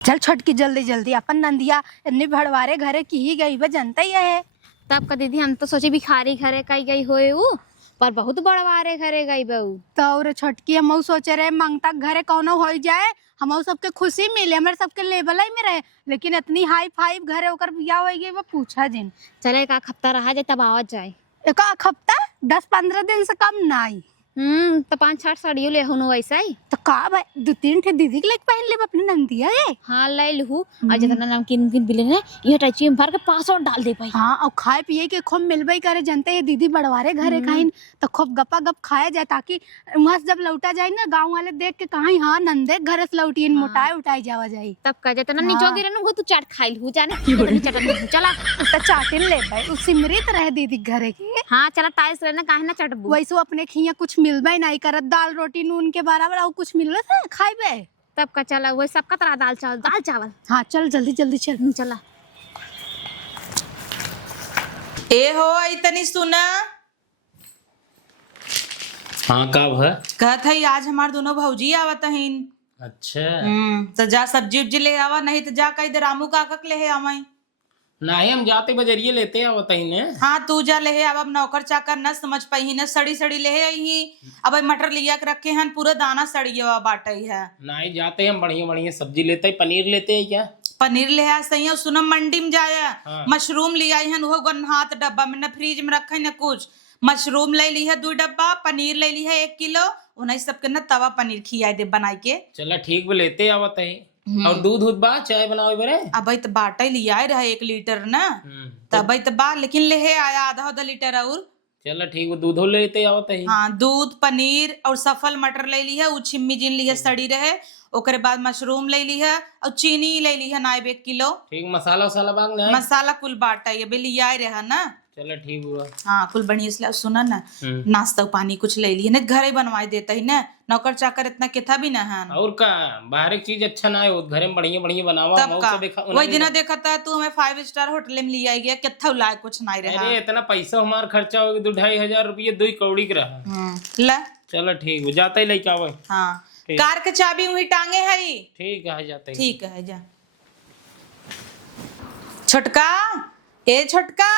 चल छटकी जल्दी जल्दी अपन नंदिया इतनी भड़वारे घरे की ही गई, वह जनता ही है। तब का दीदी हम तो सोचे भिखारी घरे कहीं गई होए ऊ, पर बहुत बड़वारे घरे गई बहू। तो और छटकी हम सोचे रहे मंगता घरे कौनो हो जाए, हम सबके खुशी मिले, हमारे सबके लेवल ही में रहे, लेकिन इतनी हाई फाइव घरे होकर बिया हो गई वो पूछा जिन। चले एक हफ्ता रहा जाए तब आवत जाए। एक हफ्ता 10-15 दिन से कम नहीं। तो 5-6 साड़ियों ले हुनु वैसा ही तो का भाई 2-3 ठे दीदी के लेके पहन ले अपनी नंदिया ये। हाँ ले लहू और जितना नमकीन बिले ना ये टची में भर के पासवर्ड डाल दे भाई। हाँ और खाए पिए के खूब मिलबे करे, जनते ये दीदी बड़वारे घरे खाइन तो खूब गपा गप खाया जाए, ताकि वहां से जब लौटा जाए ना गांव वाले देख के कहीं हाँ नंदे घर से लौटी मोटाई उठाई जावा जाए। तब का जितना नीचो गिरे ना वो तू चाट खाई लहू जाने चटन चला तो चाटिन ले भाई उस सिमरित रहे दीदी घरे के। हाँ चला टाइस रहना काहे ना चटबू वैसे अपने खिया कुछ मिलबे नहीं करत, दाल रोटी नून के बराबर और कुछ मिलत है खाइबे। तब का चला वही सबका तरह दाल चावल। हाँ चल जल्दी जल्दी चल। चला ए हो आई तनी सुना। हाँ कब है? कहत है आज हमार दोनों भौजी आवत हइन। अच्छा तो जा सब्जी उब्जी ले आवा, नहीं तो जा कहीं रामू काका के ले आवा। नहीं हम जाते बजरिए लेते हैं बताई ने। हाँ तू जा ले अब नौकर चाकर न समझ पाई न, सड़ी सड़ी ले आई। अब मटर लिया के रखे हैं, पूरा दाना सड़ी बाटे है। नहीं जाते हम बढ़िया बढ़िया सब्जी लेते हैं, पनीर लेते हैं क्या? पनीर ले आ सही है, सुनम मंडी में जाया। हाँ। मशरूम ले आई है, वो हाथ डब्बा में न फ्रिज में रखे न कुछ। मशरूम ले ली है 2 डब्बा, पनीर ले ली है 1 किलो, उन्हें सबके न तवा पनीर खिया दे बनाई के। चला ठीक भी लेते हैं बताई। और दूध बा चाय बनाओ बरे। अब तो बाटे लिया रहा 1 लीटर न, तब तो बा लेकिन ले आया आधा लीटर और। चला ठीक दूधो लेते आवत है। हाँ दूध पनीर और सफल मटर ले ली है, वो छिम्मी जिन ली है सड़ी रहे। ओकरे बाद मशरूम ले ली है और चीनी ले ली है 1 किलो। ठीक मसाला वसाला बाग ना मसाला कुल बाटा ये लिया रहा ना। चला ठीक हुआ। हाँ कुल बढ़िया से सुना ना, नाश्ता पानी कुछ ले लिया न, घर ही बनवाई देता ही ना, नौकर चाकर इतना केथा भी ना है। और का बाहर एक चीज अच्छा ना है, घर में बढ़िया बढ़िया बनावा। तब का वही दिन देखा था तू हमें 5 स्टार होटल में लिया गया, केथा लाए कुछ नहीं रहा। अरे इतना पैसा हमारा खर्चा हो गया 2-2.5 रुपये 2 कौड़ी के रहा। ला चलो ठीक हो जाता ही लेके आवे। हाँ कार के चाबी वही टांगे है। ठीक है जाते। ठीक है जा। छोटका ए छोटका।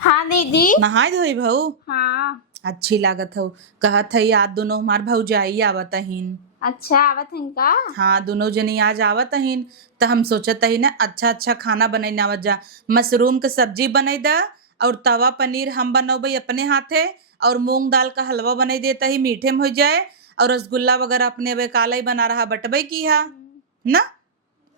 हाँ दीदी। नहाई धोई भाऊ। हाँ अच्छी लागत हो, कहत है आज दोनों हमार भौजाई आवत हिन। अच्छा आवत हैं का? हाँ दोनों जनी आज आवत हिन, तो हम सोचत ही ना अच्छा अच्छा खाना बनाई आवत जा। मशरूम के सब्जी बनाई दा और तवा पनीर हम बनोबे अपने हाथे, और मूंग दाल का हलवा बनाई देता ही मीठे में हो जाए, और रसगुल्ला वगैरह अपने वे काला ही बना रहा बटबे की हा ना।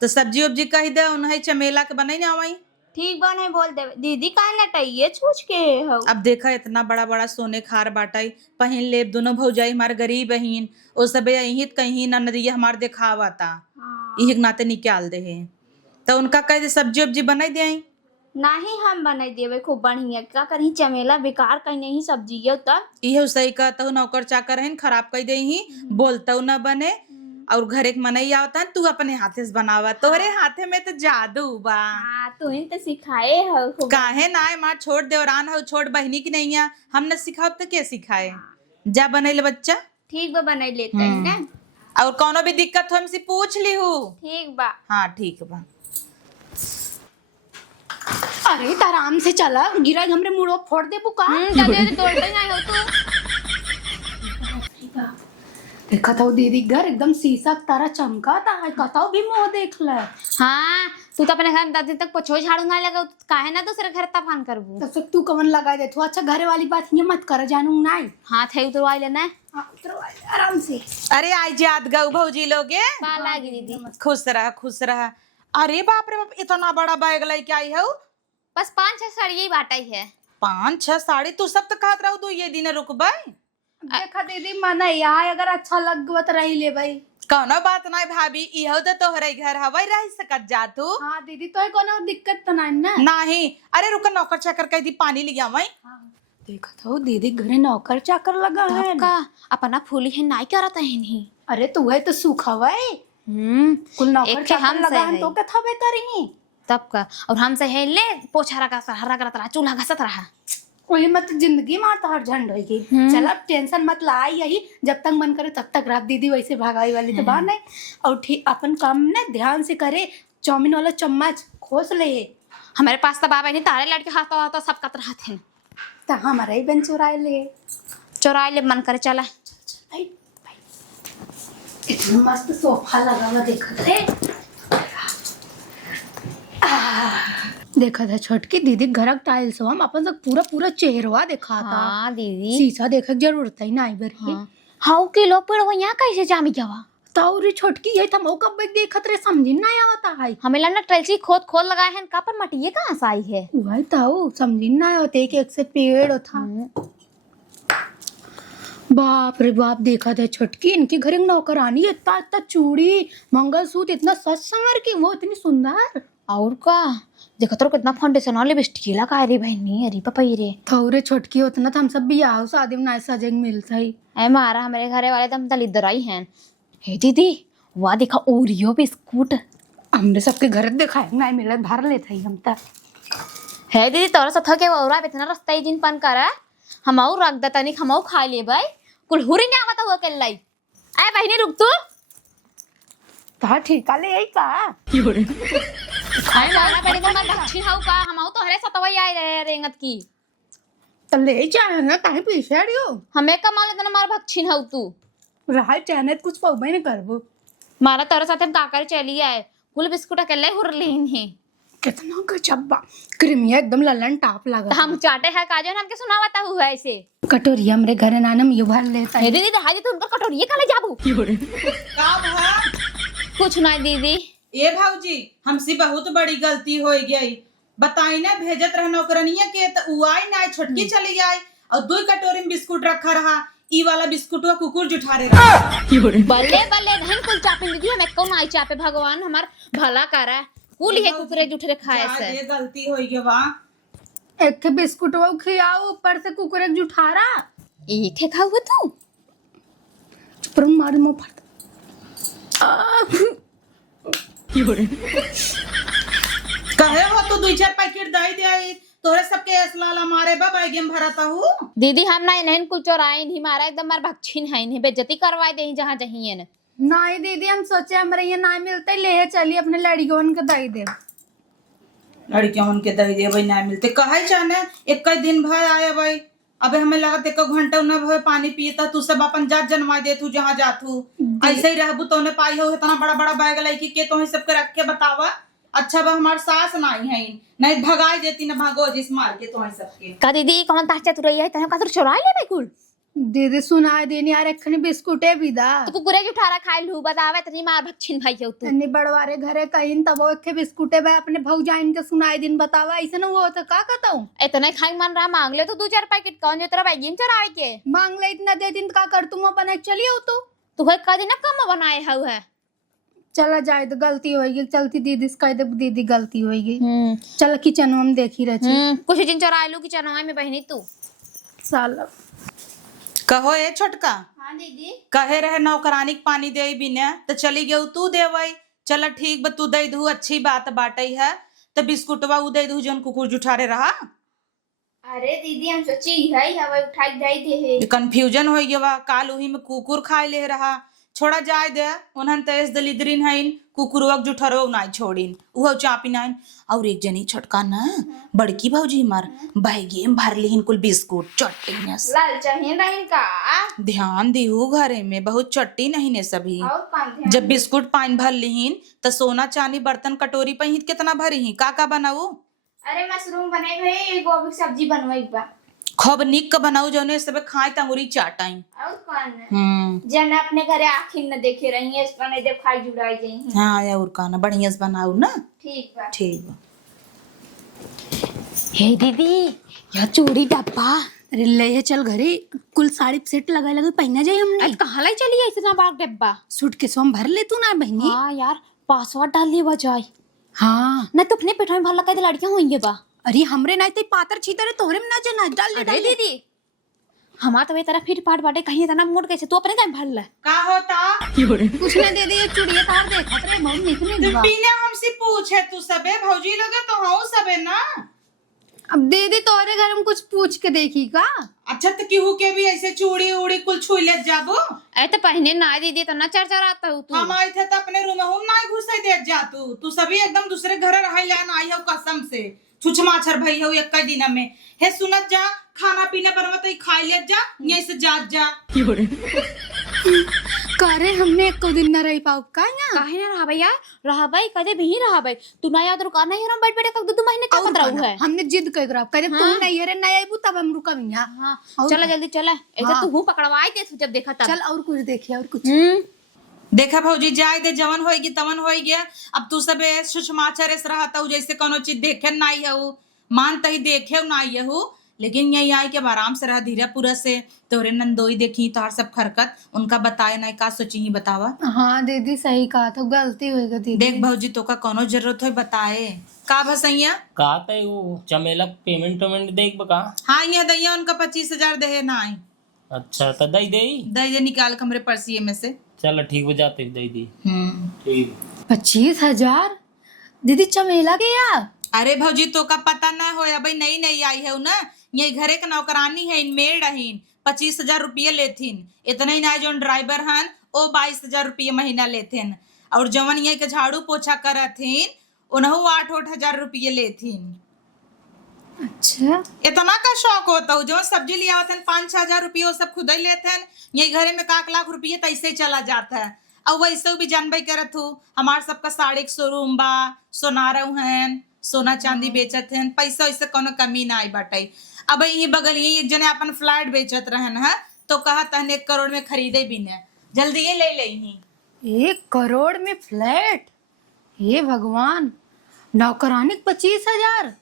तो सब्जी उब्जी कही दे उन्हें चमेला के बनाई ना आवई। ठीक बा नहीं बोल दे दीदी का नटाइए छूछ के हो। अब देखा इतना बड़ा बड़ा सोने खार बाटाई पहन ले, दोनों भौजाई हमारे गरीब बहन ओ सब यही कहीं ना नदिया हमारे दिखावा था। हाँ। यही नाते निकाल दे है, तो उनका कह दे सब्जी उब्जी बनाई दे। नहीं हम बनाई देवे खूब बढ़िया, क्या करी चमेला बेकार कहीं नहीं सब्जी है तब। यही सही कहता हूँ, नौकर चाकर है खराब कह दे ही बोलता ना बने, और घर एक मनई आवता है तू अपने हाथे से बनावा। तोहरे हाथे में तो जादू बा। हाँ तू ही तो सिखाए हो खूब। काहे ना माँ छोड़ देवरान हो, छोड़ बहनी की नहीं है, हम न सिखाओ तो क्या सिखाए। जा बनैले बच्चा। ठीक बा बनाई लेते हैं ना। और कोनो भी दिक्कत हो हमसे पूछ ली हूँ। ठीक बा। हाँ ठीक बा। अरे आराम से चला, गिरा हमरे मुड़ो फोड़ दे बुका। जल्दी तोड़ दे नहीं हो तू। देखा था वो दीदी घर एकदम शीशा की तरह चमका था, कताओ भी मुंह देख ले। हाँ तू तो अपने घर में 10 दिन तक पोछो झाड़ू ना लगा, काहे ना दूसरे घर तफान करबू। तब तक तू कवन लगा दे तू। अच्छा घरे वाली बात ये मत कर, जानू नहीं। हाथ है उतरवा लेना। हाँ, उतरवा ले आराम से। अरे आई जात गऊ भौजी लोगे। लागी दीदी खुश रहा खुश रहा। अरे बाप रे बाप इतना बड़ा बैग लेके आई हो। बस 5-6 साड़ी यही बाटा ही है। 5-6 साड़ी तू सब तो कहत रहू तू ये दिन रुकबे। देखा दीदी मना यहाँ अगर अच्छा लगवत रही ले भाई। कौनो बात नहीं भाभी, इहो तो तोहरे घर हवाई रह सकत जा तू। हाँ दीदी तो कोनो दिक्कत तो नहीं ना। नहीं अरे रुक नौकर चाकर कह दी पानी लिया वही। देखा था वो दीदी घरे नौकर चाकर लगा है। का अपना फूली है नाई करता है नहीं। अरे तू है तो सूखा हुआ कुल नौकर एक चाकर हमसे लगा है। है तो क्या था बेहतर ही। तब का और हमसे है ले पोछा रखा हरा करत रहा, चूल्हा घसत रहा। वही मत जिंदगी मार तो हर झंड होगी। चल अब टेंशन मत ला, यही जब तक मन करे तब तक रख। दीदी वैसे भागाई वाली तो बात नहीं। और ठीक अपन काम ना ध्यान से करे। चाउमीन वाला चम्मच खोस ले। हमारे पास तो बाबा नहीं तारे लड़के हाथ हाथ सब कत रहते हैं तो हमारा ही बन चुराए ले। चुराए ले मन करे चला। भाई भाई इतना मस्त सोफा लगा हुआ देखा थे। देखा था छोटकी दीदी घर टाइल्स हम अपन तक पूरा पूरा चेहरवा देखा था। हाँ दीदी शीशा देखा जरूरत ही ना इबर ही। हाउ किलो पेड़ हो यहाँ कैसे जामी जावा ताऊ छोटकी यही था मौका कब देखत रे समझ ना आवता है। हमें लगना ट्रेलची खोद खोद लगाए हैं का पर मटिए कहाँ से आई है। वही ताऊ समझ ना आवते एक से पेड़ था। बाप रे बाप देखा था छोटकी इनके घर एक नौकरानी इतना इतना चूड़ी मंगलसूत्र इतना सच संवर की वो इतनी सुंदर। और का देखो तो कितना फाउंडेशन वाली लिपस्टिक लगा रे बहनी। अरे पापा रे थोड़े छोटकी उतना तो हम सब भी आओ शादी में ना सजेग मिलता ही। ऐ मारा हमारे घरे वाले तो हम दलिद्दर आई हैं। हे दीदी वाह देखा ओरियो बिस्कुट हमने सबके घर दिखाए ना मिले भर लेते ही हम तक। है दीदी तोरा सा थके औरा इतना रास्ता ही जिन पन करा हम और रख दता नहीं हम खा ले भाई कुल हुरी नहीं आवता हुआ के लाई। ऐ बहनी रुक तू ता ठीक ले यही का खाए वाला बड़ी मन दक्षिण हाउ का हम तो हरे सतवई आए रहे रेंगत की तो ले जाए ना कहीं पीछे रहियो हमें कमाल इतना मार भक्षिण हाउ तू रहा चाहने कुछ पौबे नहीं करबो। मारा तोरे साथे हम काकर चली आए कुल बिस्कुट अकेले हुर लेन है। कितना गजब्बा क्रीमिया एकदम ललन टॉप लगा। हम चाटे है काजन हमके सुनावता हुआ ऐसे कटोरी हमरे घर नानम ये भर लेता हे है। दीदी हाजी तुम तो कटोरी काले जाबू का भा कुछ नहीं दीदी। ए भाऊजी हमसे बहुत बड़ी गलती हो गई। बताई ना भेजत रह नौकरनिया के तो उ आई ना छोटकी चली आई और 2 कटोरी में बिस्कुट रखा रहा। ई वाला बिस्कुटवा कुकुर जुठारे रहा। बल्ले बल्ले नहीं कुल चापे दीदी हमें कौन आई चापे भगवान हमार भला करा कुल ये कुकुरे जुठरे खाए से ये गलती हो गई बा। एक के बिस्कुट वो खियाओ ऊपर से कुकुरे जुठारा एक है खाओ तू पर मार मो फट। कहे हो तू 2-4 पैकेट दही दे आई तोरे सबके असलाला मारे बा बैगेम भरता हूँ। दीदी हम नहीं कुल चोराई नहीं मारा एकदम मार भक्षिन है नहीं बेइज्जती करवाए दे जहाँ जहीं न नहीं दीदी हम सोचे हमारे ये ना मिलते ले चलिए अपने लड़कियों के दही दे। लड़कियों के दही दे भाई ना मिलते कहे जाने एक दिन भर आया भाई। अबे हमें लगा 1 घंटा न भर पानी पिए तू सब अपन जात जनवा दे तू जहाँ जातू ऐसे ही रहबू तो पाई हो इतना बड़ा बड़ा बैग लड़की के तो सबके रख के बतावा। अच्छा बा हमार सास नहीं है नहीं भगाई देती ना भागो जिस मार के तो सबके का दीदी कौन ताचा तू रही है तने का तू चुराई ले बे कुल दीदी सुनाए देनी यार एखनी बिस्कुटे भी दा तू कुकुरे जुठारा खाए लू बतावे तनी मार भक्षिन भाई हो तू तन्नी बड़वारे घरे कहीं तब वो एक बिस्कुटे बे अपने भौजाइन के सुनाए दिन बतावा ऐसे ना वो तो का कहताऊं इतने खाई मन रहा मांग ले तो 2-4 पैकेट कौन जो तेरा बैगिन चराए के मांग ले इतना दे दिन का कर तुम अपन चलिए हो तू है का दिन कम बनाए हाउ है। चला जाए तो गलती होगी चलती दीदी से कह दे दीदी गलती होगी। चल किचन में देखी रही कुछ दिन चराए लू किचन में बहनी तू साला कहो ए छोटका। हां दीदी कहे रहे नौकरानी के पानी दे बिना तो चली गई तू देवई। चल ठीक बा तू दे दू अच्छी बात बाटई है तो बिस्कुटवा उ दे दू जन कुकुर जुठारे रहा। अरे दीदी हम सोची है हवा उठाई जाई दे है कंफ्यूजन हो गया काल उही में कुकुर खाए ले रहा। छोड़ा जाए दे उन्हन तेज दलिद्रीन हईन कुकुरवा जुठरो नहीं छोड़ीन उहो चापी नाइन। और एक जनी छोटका ना बड़की भौजी मार बैगे में भर लिहिन कुल बिस्कुट चट्टी ने लाल चाहिए नहीं का ध्यान दिहू घरे में बहुत चट्टी नहीं ने सभी। और कौन जब बिस्कुट पाइन भर लिहिन तो सोना चांदी बर्तन कटोरी पहित कितना भरी ही का बनाऊ। अरे मशरूम बने भाई गोभी की सब्जी बनवाई बा खूब निक का बनाऊ जौने सब खाए तंगुरी चाटाई। और कौन जन अपने घरे आखिर न देखे रही है इसका नहीं देख खाई जुड़ाई जाई हाँ और का ना बढ़िया से बनाऊ ना ठीक बा ठीक बा। हे दीदी यह चूड़ी डब्बा अरे ले चल घरे कुल साड़ी सेट लगा पहना जाए हमने आज कहाँ लाई चली है इतना बार डब्बा सूट के सोम भर ले तू ना बहनी। हाँ यार पासवर्ड डाल लिए बजाय हाँ ना तो अपने पेटों में भर लगा लड़कियां होंगे बा। अरे हमरे नहीं पातर छीतर तोहरे में ना जना डाल अरे दीदी हमारा तो ये तरह फिर पाट बाटे कहीं तना मोड़ कैसे तू अपने टाइम भर ले का होता कुछ नहीं दे ये चूड़िया तार दे खतरे बहुत निकले तुम बिना हमसे पूछे तू सबे भौजी लोगे तो हूँ सबे ना अब दीदी तोरे घर में कुछ पूछ के देखी का? अच्छा तो केहू के भी ऐसे चूड़ी उड़ी कुल छुई ले जाबो। ऐ तो पहने ना दीदी तो ना चरचराता हूँ तू। हम आई थे तो अपने रूम में ना घुसे दे जा तू सभी एकदम दूसरे घर रह लेन आई हो कसम से छुछ माछर भई हो एक दिन में। हे सुनत जा खाना पीना बनवा तो खाई ले जा यहीं से जात जा। करे हमने एक दिन न रही पाऊ का यहाँ? काहे ना रहा भैया, रहा भाई कदे भी रहा भाई। तू ना याद रुका नहीं हम बैठ बैठ कब 2 महीने क्या और बत रहू का है। ना, हमने जिद कर रहा करे तू नहीं अरे नहीं आईबू तब हम रुका यहाँ। हाँ और चला का? जल्दी चला, ऐसा हाँ। तू हूँ पकड़वाई दे तू जब देखा तब। चल और कुछ देखिए और कुछ। देखा भौजी जाए दे जवन होएगी तवन हो गया। अब तू सब सुषमाचार रहता हूँ जैसे कोनो चीज देखे ना आई हूँ मान तही देखे ना आई हूँ लेकिन यही आई के आराम से रहा धीरे पूरा से तोरे नंदोई देखी तोहर सब खरकत उनका बताए ना का सोची ही बतावा। हाँ दीदी सही कहा तो गलती हो गई दीदी। देख भौजी तो का कोनो जरूरत हो बताए का भसैया। कहा था वो चमेला पेमेंट वेमेंट देख बका। हाँ यहाँ दैया उनका 25,000 दे ना आई। अच्छा तो दई दे दे निकाल कमरे पर्सिये में से। चल ठीक बजाते दई दी। ठीक 25,000 दीदी चमेला के या? अरे भौजी तो का पता ना हो भाई नई नई आई है ना यही घरे के नौकरानी है मेड हन 25,000 रुपये लेथिन। इतना ही ना जो ड्राइवर हन ओ 22,000 रुपये महीना लेथिन और जवन यही के झाड़ू पोछा करथिन उन्हों 8,000 रुपये लेथिन। अच्छा इतना का शौक होता हूँ जो सब्जी लिया होते 5-6 हजार रुपये वो सब खुद ही लेते हैं। यही घरे में 1 लाख रुपये तो ऐसे ही चला जाता है। और वैसे भी जानबे करत हूँ हमार सबका साड़ी के शोरूम बा सोनारा हैं सोना चांदी बेचत हैं पैसा वैसे कोनो कमी ना आई बाटे। अब यही बगल यही एक जने अपन फ्लैट बेचत रहन है तो कहा तहन 1 करोड़ में खरीदे भी ने जल्दी ये ले ही 1 करोड़ में फ्लैट? हे भगवान नौकरानी 25,000।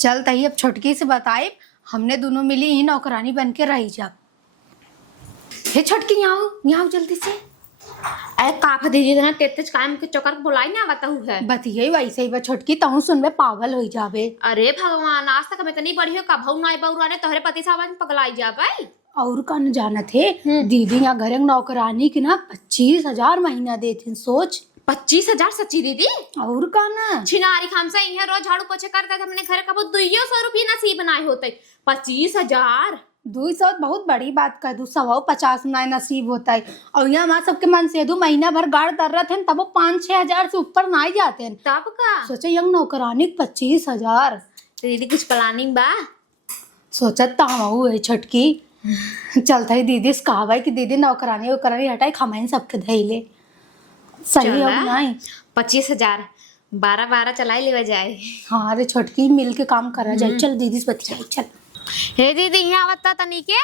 चल तही अब छोटकी से बताए हमने दोनों मिली ही नौकरानी बन के रही जा। हे छोटकी यहाँ आओ जल्दी से। ऐ काफ दीदी ना तेज काम के चक्कर बुलाई ना आवता हूँ है। बतिये वैसे ही बा छोटकी तहु सुनबे पागल हो जाबे। अरे भगवान आज तक मैं इतनी बड़ी हो कभू ना बउरा ने तोहरे पति साहब पगलाई जा भाई। और का न जाना थे दीदी यहाँ घर में नौकरानी की ना 25,000 महीना देती सोच। 25,000 सच्ची दीदी? और का ना छिनारी खाम से यहाँ रोज झाड़ू पोछे करता था हमने घर का वो 200 रुपये नसीब बनाए होते। 25,000 200 बहुत बड़ी बात कर दू 150 ना नसीब होता है। और यहाँ हमारे सबके मन से दू महीना भर गाड़ कर रहे थे तब वो 5-6 हजार से ऊपर ना ही जाते हैं। तब का सोचे यंग नौकरानी 25,000। तो दीदी कुछ प्लानिंग बा? सोचत ताऊ है छोटकी चलता ही दीदी से कहा कि दीदी नौकरानी वोकरानी हटाई खमाइन सबके धैले सही है नहीं। 25,000 12 चलाई ले जाए। हाँ अरे छोटकी मिल के काम करा जाए। चल दीदी से बतियाई चल। हे दीदी यहाँ आवता तनी के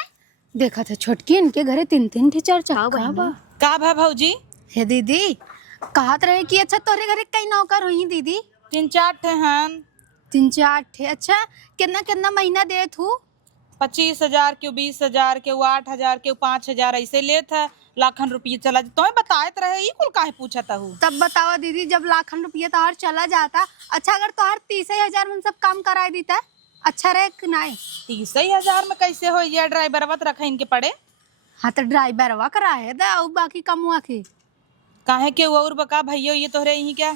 देखा था छोटकी इनके घरे 3-3 ठी 4 चक्का बा। का भा भौजी हे दीदी कहत रहे कि अच्छा तोरे घरे कई नौकर हुई दीदी? 3-4 ठे हन 3-4 ठे। अच्छा कितना कितना महीना देत हूँ? 25,000 के 20,000 के 8,000 के 5,000 ऐसे लेत है लाखन रुपये चला तुम्हें बताए रहे ही कुल काहे पूछता हूँ। तब बतावा दीदी जब लाखन रुपया तोहार चला जाता। अच्छा अगर तोहार 30,000 में सब काम कराए देता अच्छा रहे कि नहीं? 30,000 में कैसे हो ये ड्राइवर वत रखे इनके पड़े। हाँ तो ड्राइवर कराए दा और बाकी कमुआ के काहे के और बका भैया ये तोहरे यही क्या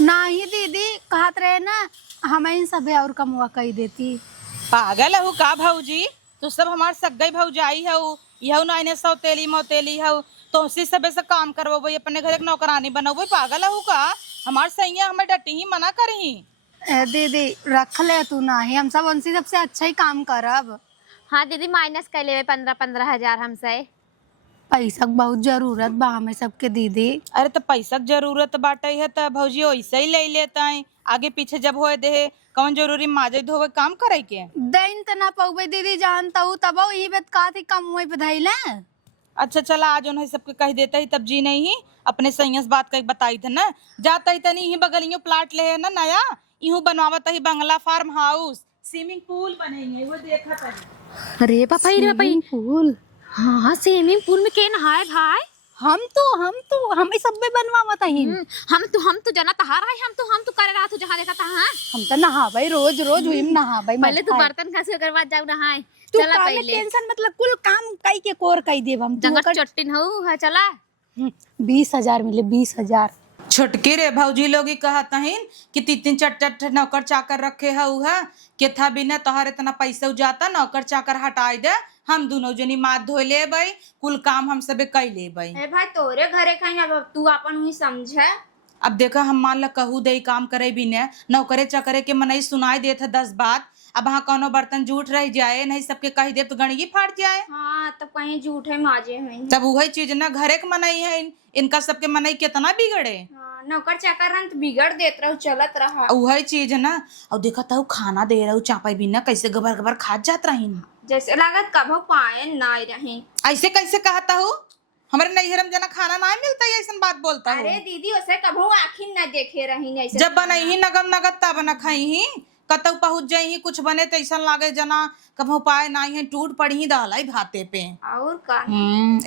नहीं दीदी कहत रहे ना हमें इन सब और कमुआ कही देती। पागल हूँ का भौजी तू सब हमार सगई भौजाई हूँ यह ना इन्हें सौतेली मौतेली हूँ तो उसी सबे से काम करवो अपने घर एक नौकरानी बनोबो। पागल हूँ का हमार सैया हमें डटी ही मना करही। दीदी रख ले तू नहीं हम सब उनसे सबसे अच्छा ही काम करब। हाँ दीदी माइनस कर ले 15,000 हमसे। पैसा के बहुत जरूरत बा हमें सबके दीदी। अरे तो पैसा के जरूरत बाटे है तो भौजी वैसे ही ले लेता है आगे पीछे जब हो दे कौन जरूरी माजे धोवे काम करे के दैन त ना पौबे दीदी जानता हूँ तब यही बात कहा थी कम हुई बधाई ले। अच्छा चला आज उन्हें सबके कह देता ही तब जी नहीं अपने सैया से बात कही बताई थे ना जाता ही तनी ही बगलियों प्लाट ले है ना नया यूं बनवावत ही बंगला फार्म हाउस स्विमिंग पूल बनेंगे वो देखा था। अरे पापा रे पापा पूल। हाँ स्विमिंग पूल में के नहाए भाई? हम तो हमें सब में बनवावत ही। हम तो जना तहार है हम तो करे रहा तू जहाँ देखा था। हाँ हम तो नहावे रोज हुई नहावे। पहले तू बर्तन घसे ओकर बाद जाऊ नहाए। तू चला काम में पहले टेंशन मतलब कुल काम कई के कोर कई देब हम। जंगल चट्टिन हो है चला। 20,000 मिले 20,000। छोटकी रे भौजी लोग ही कहत हइन कि तीन चट नौकर चाकर रखे हऊ है के था बिना तोहर इतना पैसा जाता नौकर चाकर हटाई दे हम दोनों जनी माथ धो लेबै कुल काम हम सबे कर लेबै। ए भाई तोरे घरे खाई अब तू अपन ही समझे। अब देखा हम मान ला कहू दे काम करे भी ने नौकरे चकरे के मनई सुनाई देत है 10 बात। अब हाँ कोनो बर्तन जूठ रह जाए नहीं सबके कह दे तो गणगी फाट जाए। हाँ तब कहीं झूठे माजे में। तब वही चीज ना घरे के मनई है इनका सबके मनई कितना बिगड़े। हाँ, नौकर चाकर रन तो बिगड़ देत रहू चलत रहा। वही चीज है ना। और देखा था खाना दे रहू चापाई भी ना कैसे गबर गबर खा जात रही जैसे लागत कभो पाए ना रही। ऐसे कैसे कहता हूँ हमारे नैहरम जना खाना ना मिलता है ऐसा बात बोलता हूँ। अरे दीदी उसे कभो आखिर न देखे रही ऐसे। जब बनाई ही नगद नगद तब न खाई ही कतौ पहुंच जाई कुछ बने तो ऐसा लागे जना कभो पाए ना है टूट पड़ी ही दालाई भाते पे। और का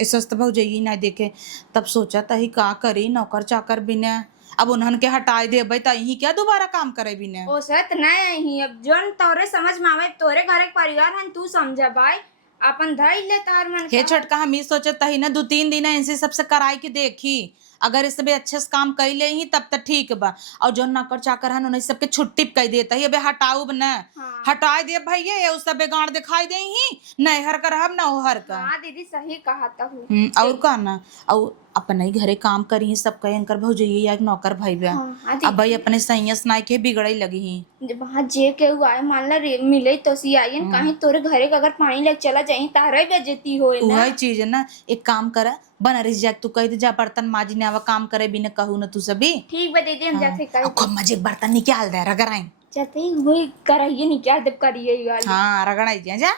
ऐसा तो बहुत जाइए ना देखे तब सोचा था ही का करी नौकर चाकर बिना अब उन्हन के हटाए देबै त यही क्या दोबारा काम करे बिना। ओसे त नहीं अब जोन तोरे समझ में आवे तोरे घर के परिवार हन तू समझ भाई अपन धई ले तार मन। हे छोटका हम ही सोचत ही ना 2-3 दिन इनसे सबसे कराई के देखी अगर इस सबे अच्छे से काम कर ले ही तब तक ठीक बा। और जो नौकर चाकर हन उन्हें सबके छुट्टी कह देता ही अबे हटाऊ न हाँ। हटाए दे भैया उस सबे गांड दिखाई दे ही नहीं हर कर हम ना हो हर का। हाँ दीदी सही कहा हूँ। और का ना और अपने ही घरे काम करी सब कहे इनकर भौजइये या नौकर भाई बा। हाँ, अब भाई अपने सैया सुनाई के बिगड़ई लगी ही वहाँ जे के आए मान ला मिले तो सी आई कहीं तोरे घरे का अगर पानी लग चला जाए तारे बेजती होए ना। वही चीज है ना एक काम कर बनारस जा तू कह दे जा बर्तन माजी ने आवा काम करे भी न कहू न तू सभी। ठीक बा दीदी हम जाते कर खूब मजे बर्तन निकाल दे रगड़ाई जाते ही वही कराइए नहीं क्या जब करिए वाली। हाँ रगड़ाई जा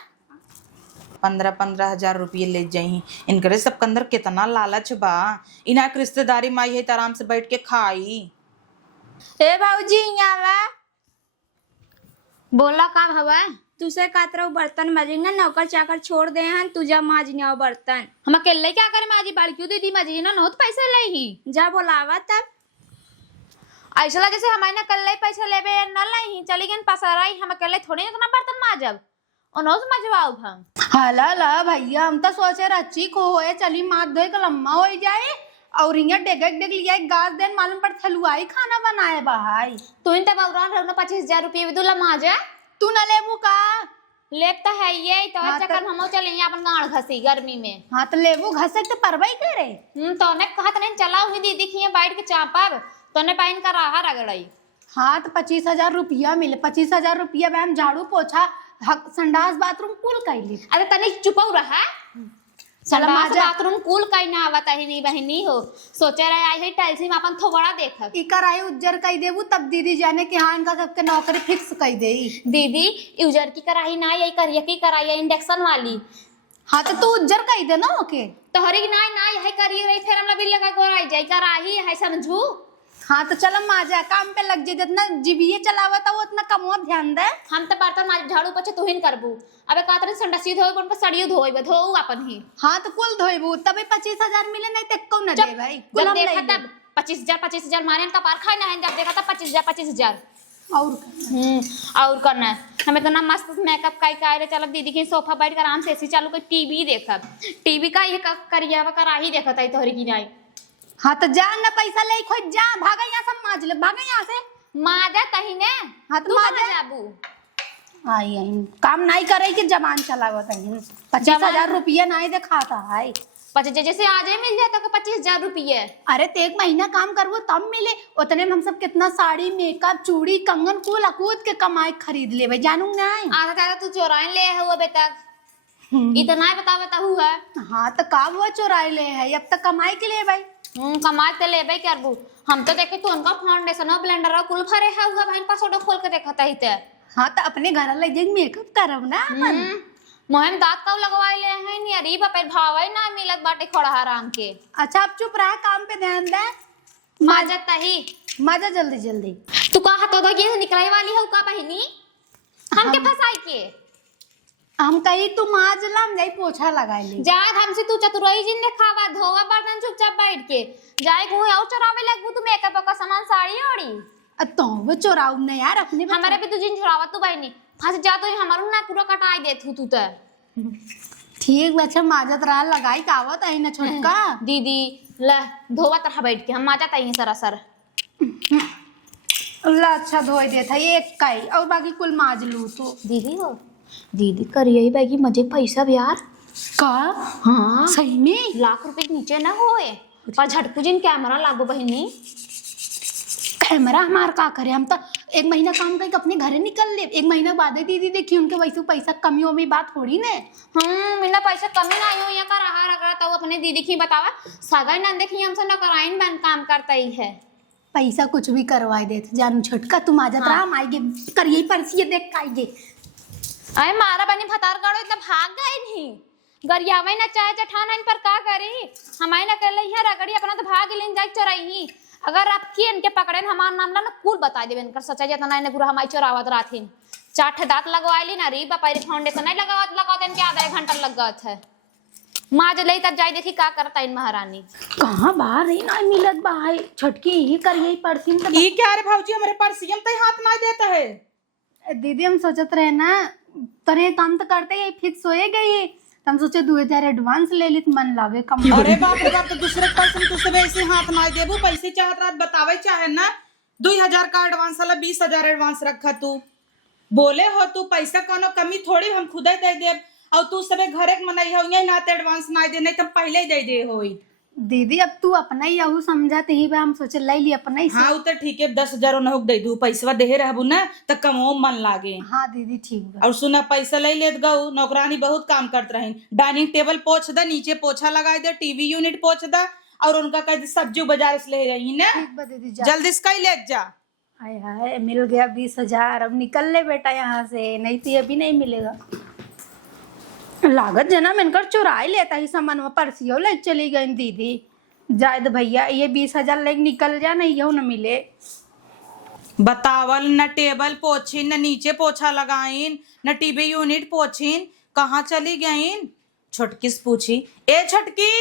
15-15 हजार रुपये ले जाही इनकरे सबके अंदर कितना लालच बा इना के रिश्तेदारी माई है तो आराम से बैठ के खाई। ए भाऊजी यहाँ बोला का हवा तुसे कातरा बर्तन माजी ना नौकर चाकर छोड़ दे हन तुझा माजने आओ बर्तन। हम अकेले क्या करे माजी बड़की दीदी माजी ना बहुत पैसे ले ही जा बोलावा तब ऐसा लगे जैसे हमारे ना कल पैसे लेबे न लही चली गन पसराई हम अकेले थोड़ी ना बर्तन माजब और नौ मजवाऊ हम। हाला ला भैया हम तो सोचे रच्ची को होए चली माथ धोए के लम्मा हो जाए और यहाँ डेग लिया गाज देन मालूम पड़ थलुआई खाना बनाए भाई। तू इन तब औरान रहना 25,000 रुपये भी दूल्हा माजा तू न लेबू का लेब तो है ये तो हाँ, चक्कर हम चले अपन गाड़ घसी गर्मी में। हाँ तो लेबू घसक तो परवाई करे। तो ने कहा नहीं चला हुई दीदी खिए बैठ के चापब तो ने पाइन का राहा रगड़ई। हाँ तो 25,000 रुपया मिले 25,000 रुपया में हम झाड़ू पोछा संडास बाथरूम कुल कैली। अरे तनिक चुपऊ रहा संडास बाथरूम कुल कई ना आवत है नहीं बहनी हो सोचे रहे आई है टाइल्स में अपन थोड़ा देखब इकर आई उज्जर कह देबू तब दीदी जाने कि हाँ इनका सबके नौकरी फिक्स कह दे। दीदी यूजर की कराही ना यही करिए की कराई इंडक्शन वाली। हाँ तो तू उज्जर कह दे ना ओके तोहरी ना ना यही करिए रही फिर हमरा बिल लगा गोराई जाई कराही है समझू। हाँ तो चल माजा काम पे लग जाए जितना जीविए चलावत है वो उतना कमो ध्यान दे। हम तो बर्तन माज झाड़ू पोछे तू ही करबू अबे कातरे संडसी धोई बन पर सड़ियो धोई धोऊ अपन ही। हाँ तो कुल धोइबू तबे 25,000 मिले नहीं तो कौन न दे भाई कुल जब हम देखा ले तब 25,000 मारे का पार खाए ना जब देखा तब 25,000 और करना है हमें तो ना मस्त मेकअप का रे चल दीदी के सोफा बैठ कर आराम से एसी चालू कर टीवी देखब टीवी का ये करिया कराही देखत है तोहरी की नहीं। हाँ तो जा ना पैसा ले खोज जा भागा यहाँ सब माज ले भागा यहाँ से माजा तही ने हाँ तो तू माजा जाबू आई काम नहीं करे कि जबान चलावत है 25,000 रुपया नहीं दिखाता है। जैसे आज ही मिल जाता 25,000 रुपये। अरे तो एक महीना काम करबो तब मिले उतने में हम सब कितना साड़ी मेकअप चूड़ी कंगन कुल अकूद के कमाई खरीद ले जानू नहीं। आधा ज्यादा तू चोराइन ले है वो अबे तक इतना बता हुआ। हाँ तो का वो चुराए ले है अब तक कमाई के लिए भाई कमाई तो लेबे करबू हम तो देखे तू उनका फाउंडेशन और ब्लेंडर कुल भरे है हुआ बहन पासवर्ड खोल के देखता ही ते। हाँ तो अपने घर ले जाके मेकअप करब ना अपन। मोहम दांत कब लगवाई ले हैं नहीं अरे बापे भावई ना मिलत बाटे खड़ा आराम के। अच्छा अब चुप रहा काम पे ध्यान दे माजा तही मजा जल्दी जल्दी। तू कहा तो ये निकलाई वाली है का बहनी हम के फसाई के हम कही तू माज लम जाई पोछा लगाई ले जा हमसे तू चतुराई जिन दिखावा धोवा बर्तन चुपचाप बैठ के जाए को और चुरावे लगबू तू मेकअप का सामान साड़ी ओड़ी तो वो चुराऊ न यार अपने हमारे भी तू जिन चुरावा तू बहनी फंस जा तो हमारू ना पूरा कटाई दे तू तो ठीक बच्चा माजत रहा लगाई कावत आई ना छोटका दीदी ले धोवा तरह बैठ के हम माजा तई सरासर अल्लाह अच्छा धोई देता एक का ही और बाकी कुल माज लू तो। दीदी हो दीदी करिए बैगी मजे पैसा भी यार का हाँ सही में ₹1,00,000 के नीचे ना होए पर झटकू जिन कैमरा लागो बहिनी कैमरा हमार का करे हम तो 1 महीना काम करके अपने घरे निकल ले 1 महीना बाद ही दीदी देखी उनके वैसे पैसा कमी हो बात थोड़ी ने। मिला पैसा कमी ना हो या का रहा रगड़ा तो अपने दीदी की बतावा सगाई ना देखी हमसे न कराइन बन काम करता ही है पैसा कुछ भी करवाई देते जानू छोटका तुम आ जात राम आएगे करिए परसी देख खाएंगे। अरे मारा बनी फतार गाड़ो इतना भाग गए नहीं गरियावे ना चाहे जठाना इन पर का करी हमारे ना कर है रगड़ी अपना तो भाग लेन जाए चोराई अगर आपकी इनके पकड़े हमारा मामला ना कुल बता देवे इनकर सच्चाई जितना इन्हें पूरा हमारी चोरावत राथीन 4 दांत लगवाई ना री बापा फाउंडेशन नहीं लगावत इनके आधा 1 घंटा लग गया है माँ जल तब जाई देखी का करता इन महारानी कहाँ बाहर ही ना मिलत बाहर छोटकी ही करिए परसी तो ये क्या रे भाऊजी हमारे परसी हम तो हाथ ना देता है। दीदी हम सोचत रहे ना तरे काम तो करते ही फिक्स होए गई हम सोचे 2000 एडवांस ले ली मन लागे कम। अरे बाप रे बाप तो दूसरे पर्सन तू सब ऐसे हाथ ना देबू पैसे चाहत रात बतावे चाहे ना 2000 का एडवांस वाला 20,000 एडवांस रखा तू बोले हो तू पैसा कोनो कमी थोड़ी हम खुद ही दे देब और तू सबे घरे के मनई हो यही नाते एडवांस ना दे नहीं तो पहले ही दे दे होई। दीदी अब तू अपना ही यहू समझाते ही हम सोचे ले ली अपना ही हाँ तो ठीक है 10,000 नहुक दे दू पैसा देहे रहबू ना तो कमो मन लागे। हाँ दीदी ठीक बा। और सुना पैसा ले लेत गऊ नौकरानी बहुत काम करत रही डाइनिंग टेबल पोछ द नीचे पोछा लगाई दे टीवी यूनिट पोछ द और उनका कह सब्जी बाजार से ले रही ना ठीक बा दीदी जा। जल्दी से ले जा। हाय हाय मिल गया 20,000 अब निकल ले बेटा यहाँ से नहीं तो अभी नहीं मिलेगा। लागत जना मिलकर चुराई लेता ही सामान में परसियों ले चली गई दीदी जायद भैया ये 20,000 लेके निकल जा नहीं यू न मिले। बतावल न टेबल पोछिन न नीचे पोछा लगाइन न टीवी यूनिट पोछिन कहाँ चली गईन। छोटकी से पूछी ए छोटकी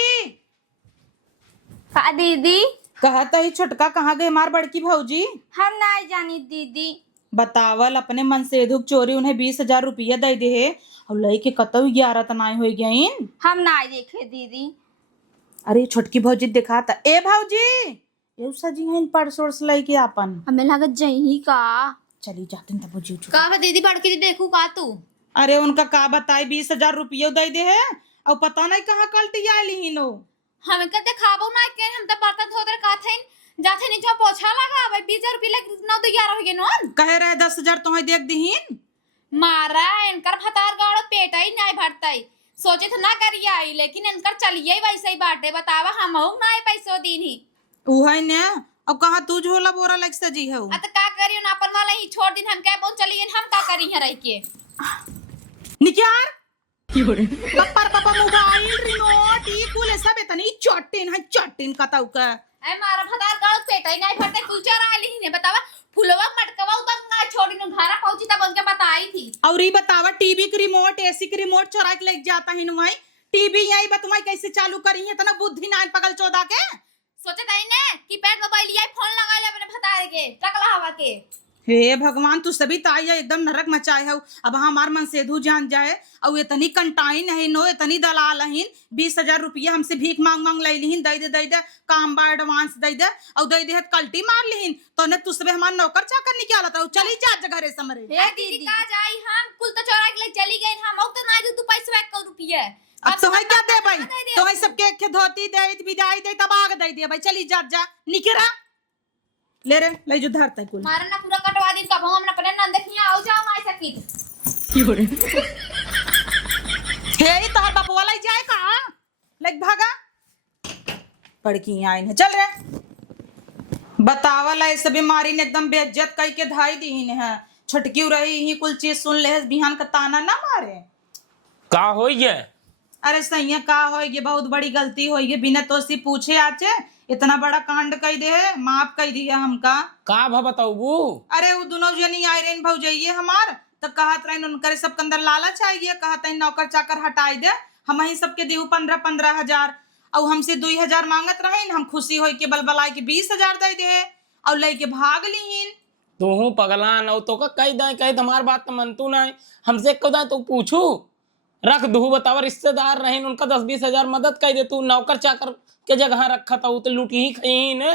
का दीदी कहता ही छोटका कहाँ गए मार बड़की भौजी हम ना जानी दीदी। बतावल अपने मन से दुख चोरी उन्हें 20,000 रुपया दे दे और लई के कतौ 11 तनाई हो गईन। हम ना देखे दीदी। अरे छोटकी भौजी दिखा था ए भौजी ये सजी हैं पर्स वर्स लई के अपन हमें लागत जही का चली जाते तब भौजी का दीदी बड़की देखू का तू अरे उनका का बताई 20,000 रुपया दे दे है और पता नहीं कहाँ कल्टी आली ही नो हम कहते खाबो ना के हम तो बर्तन धोते का थे जाते नहीं जो पोछा लगा भाई 20,000 रुपया लग 9 तो 11 हो गए नोन कहे रहे 10,000 तुम्हें देख दीहिन मारा इनकर फतार गाड़ो पेटा ही नहीं भरताई सोचे तो ना करिए आई लेकिन इनकर चलिए ही वैसे ही बाटे बतावा हम ना पैसो दीन ही उहै ने अब कहाँ तू झोला बोरा लग सजी है अत का करियो ना अपन वाला ही छोड़ दिन हम क्या बोल चलिए हम का करी है रह के निक्यार पप्पर पापा मोबाइल रिमोट ई कुल सब इतनी चटिन कताऊ का ए मारा फतार गाड़ो पेटा ही नहीं भरते तू चरा आली ने बतावा फुलवा मटकवा उतर ना छोड़ी नु घरा पहुंची तब उनके बताई थी और ये बतावा टीवी के रिमोट एसी के रिमोट चुरा के लेके जाता है नुमाई टीवी यही बतवाई कैसे चालू करी है तना बुद्धि नान पगल चौदा के सोचे तई ने कि पैड मोबाइल ये फोन लगा ले अपने फतारे के टकला हवा के हे भगवान तू सभी ताई एकदम नरक मचाए हो अब हमार मन से धू जान जाए और इतनी कंटाइन है नो इतनी दलाल है 20,000 रुपया हमसे भीख मांग मांग ले लिहिन दे दे काम बा एडवांस दे दे और दे दे कल्टी मार लिहिन तो ने तू सबे हमार नौकर चाकर निकालत हो चली जा घरे समरे ए दीदी का जाई हम कुल तो चोरा के ले चली गई हम और तो ना दू तू पैसा 1 रुपया अब तो है क्या दे भाई तो है सबके के धोती दे विदाई दे तब आग दे दे भाई चली जा निकरा ले रे ले जो धरता कुल मारा ना पूरा कटवा दिन का हम ना अपने नंद खिया आओ जाओ माई सकी हे ई तोहर बाप वाला जाए कहां लग भागा पड़की आई है चल रे बतावला इस बीमारी ने एकदम बेइज्जत कई के धाई दीहिन है छटकी रही ही कुल चीज सुन ले बिहान का ताना ना मारे का होई है अरे सही है का हो ये बहुत बड़ी गलती हो ये बिना तो सी पूछे आचे इतना बड़ा कांड कई दे माफ कई दिया हमका का भा बताऊ बू अरे वो दोनों जनी आए रहे भौजाइये हमार तो कहत रहे उनकर सबके अंदर लालच आइए कहत नौकर चाकर हटाई दे हम ही सबके देहू 15,000 और हमसे 2,000 मांगत रहे हम खुशी हो के बलबलाए के 20,000 दे दे और लेके भाग लीन तू पगलान और तो का कही दे कही तुम्हार बात तो मनतू ना हमसे कदा तो पूछू रख दू बतावा रिश्तेदार रहे उनका 10-20 हजार मदद कर दे तू नौकर चाकर के जगह रखा था तो लूट ही खई ने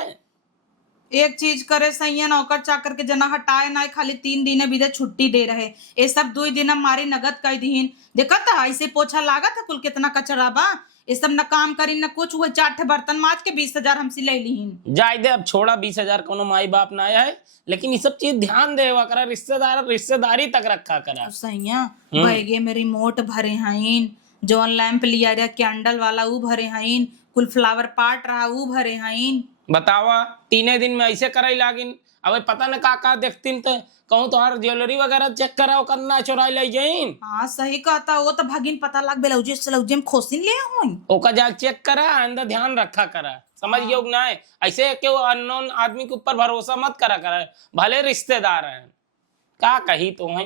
एक चीज करे सही है, नौकर चाकर के जना हटाए ना, खाली 3 दिन बीते छुट्टी दे रहे, ये सब 2 दिन मारी नगद कई दीन। देखा था ऐसे पोछा लागत है कुल कितना कचरा बा, ये सब न काम करी न कुछ, वो 4 बर्तन माज के 20,000 हमसे ले लीन। जाय दे अब छोड़ा, 20,000 कोनो माई बाप ना आया है, लेकिन ये सब चीज ध्यान देवा करा, रिश्तेदारी तक रखा करा। सही है, बैगे में रिमोट भरे हैं, जो लैंप लिया रहा कैंडल वाला वो भरे हैं, कुल फ्लावर पार्ट रहा वो भरे हैं। बतावा 3 दिन में ऐसे करे लागिन, अब पता न का देखतीन तो कहूँ तो ज्वेलरी वगैरह चेक कराओ करना, चुराई ले जाइन। हाँ सही कहता, वो तो भगिन पता लग बेलौजे सलौजे में खोसिन ले होई, ओका जाग चेक करा, अंदर ध्यान रखा करा, समझ गए ना है? ऐसे क्यों अननोन आदमी के ऊपर भरोसा मत करा करा, भले रिश्तेदार हैं, का कही तो है।